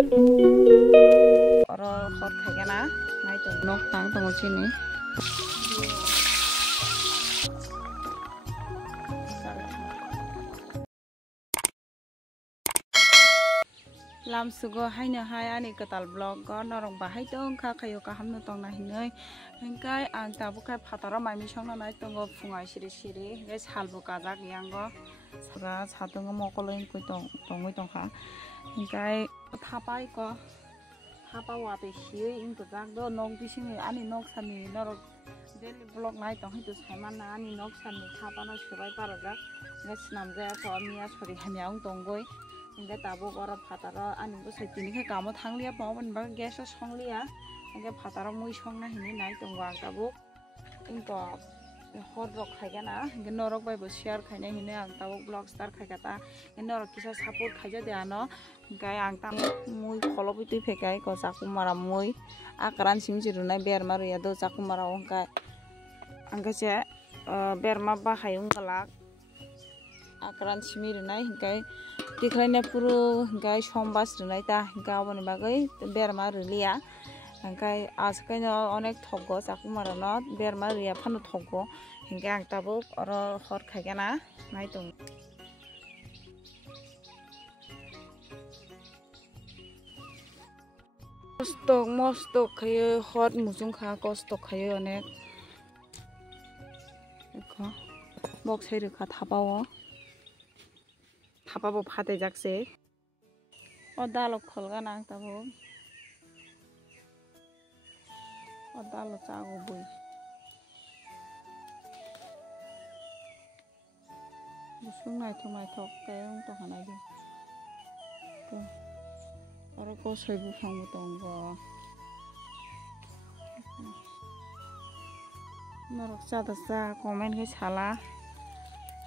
Oro hot khagana nai tong nok tang tong chini lam sugo haino hai ani katal blog go norong bahai tong kha khayo ka hamno tong na hinoi hingkai ang tabukai phataro maimi songna nai tongo fungai siri siri ge salbu kajak yango saga satongo mokoloin koi tongoi tongkha hingkai thapai ko thapa wate hioi ingko jak do nok bisini ani nok sani norok daily blog nai tong hitu saiman na ani nok sani thapa no subai parajak ge snam jaya so miya sori hamya ung tongoi hingga tabo gora phataro ani bo sai tini khe kamo thanglia pawon ba gas o songlia hingga phataro mui songna hini nai tongo ang tabo ingko hor rok khaigana hingga norok bai bo share khaina hini ang tabo blog star khaigata norok kisa support khaija de ano hingga ang tam mui kholobi tui phekai ko jakumara mui akran simji runai berma ruya do jakumara hingga angka che berma bahayung kalak akran simi runai hingga tiklaina puro hingga sombas runai ta hingga oboni bagai berma rulia hingga azkaino onek thogo jakumara no berma ruya phano thogo hingga ang tabo oro hor khaigana nai tong mostok khayo hot mujung kha kostok khayo onek ekho bok sai rukha thapao thapabo phate jakse o dalok kholgana ang tabo o dalok chago bui busung naithok kayong to hanai di to aro ko soi bu phangmu tongo norok chada cha comment ke sala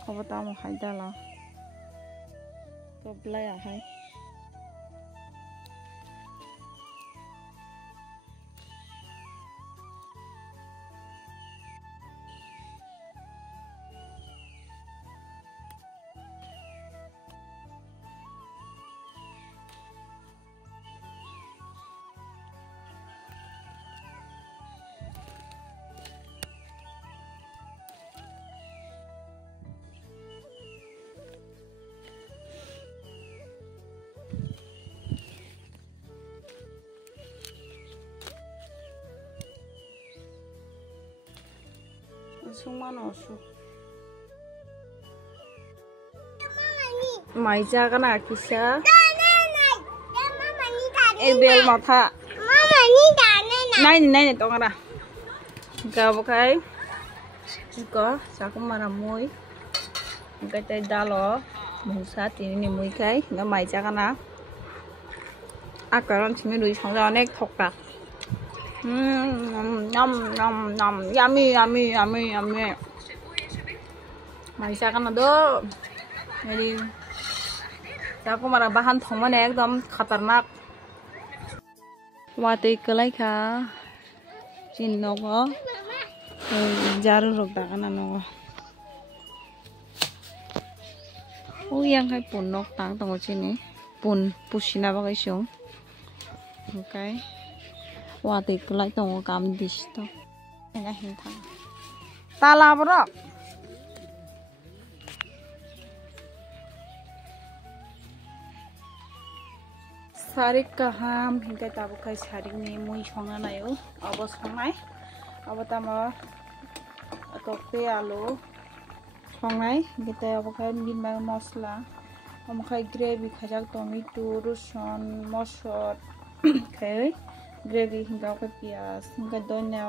khobota mo haidala to blaya hai sungmano su mai jagana kisa ebel matha nai tongara gabokai ko jakumara mui gatai dalo musa tini mui kai ga mai jagana akaran chimi rui songja onek thokta nom yummy mai jagana do jadi jakumara bahan thongmane ekdom khatarnak watei kalai kha chinnogo jaru rok dagana no yang hai pun nok tang tongo chini pun pusina bagai sung okay watei kalai tongo kam disto enga hinthang tala borok sarik kaham hingga tabu kai sarik ni mui songa nayo abo songai abo tamo tokpe alu songai kita abo kai minma mosla amo kai gravy khajak tomato ruson mosor kai gravy hingga kai pias hingga donya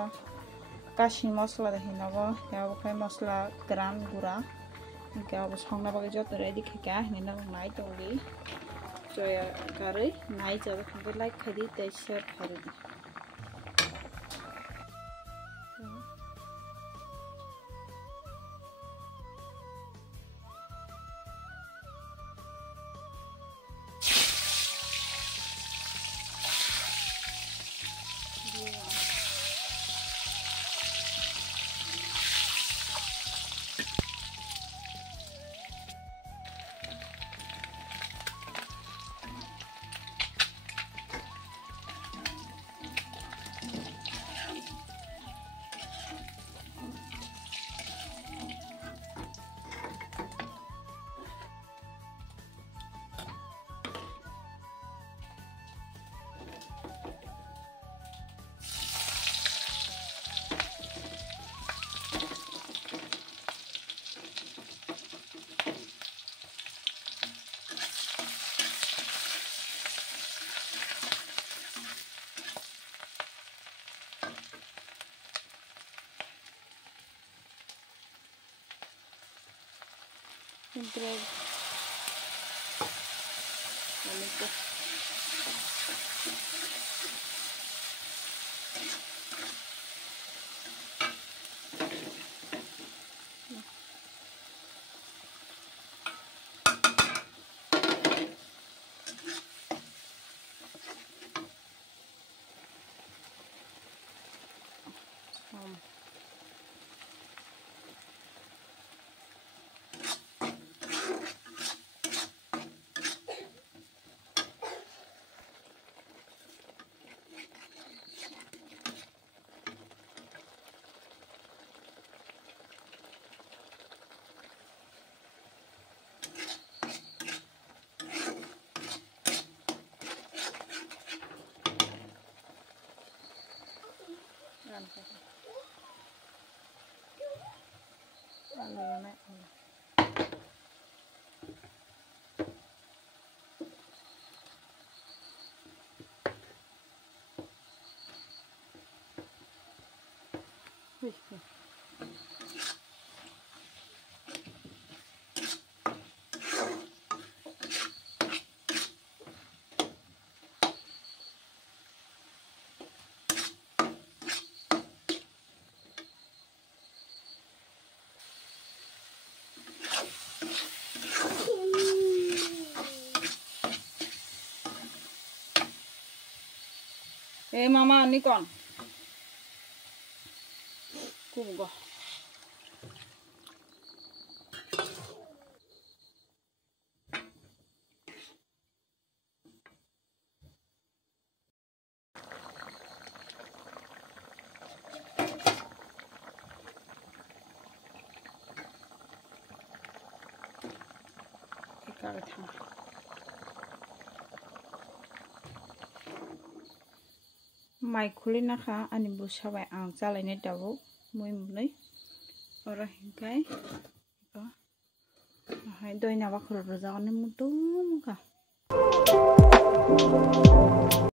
kashi mosla da hinabo abo kai mosla gram gura hingga abo songna bagai joto ready khaka hingga nai tongi Joya kari nai jaga khande like khadi tai share khari Ompray Ito. Mama ini kon. Kugo. Ikat thang. Mai khuli naka ani bu sabai ang chalai dawo moi munai ora hinkai hai doi na ba khoro jagane mutu muka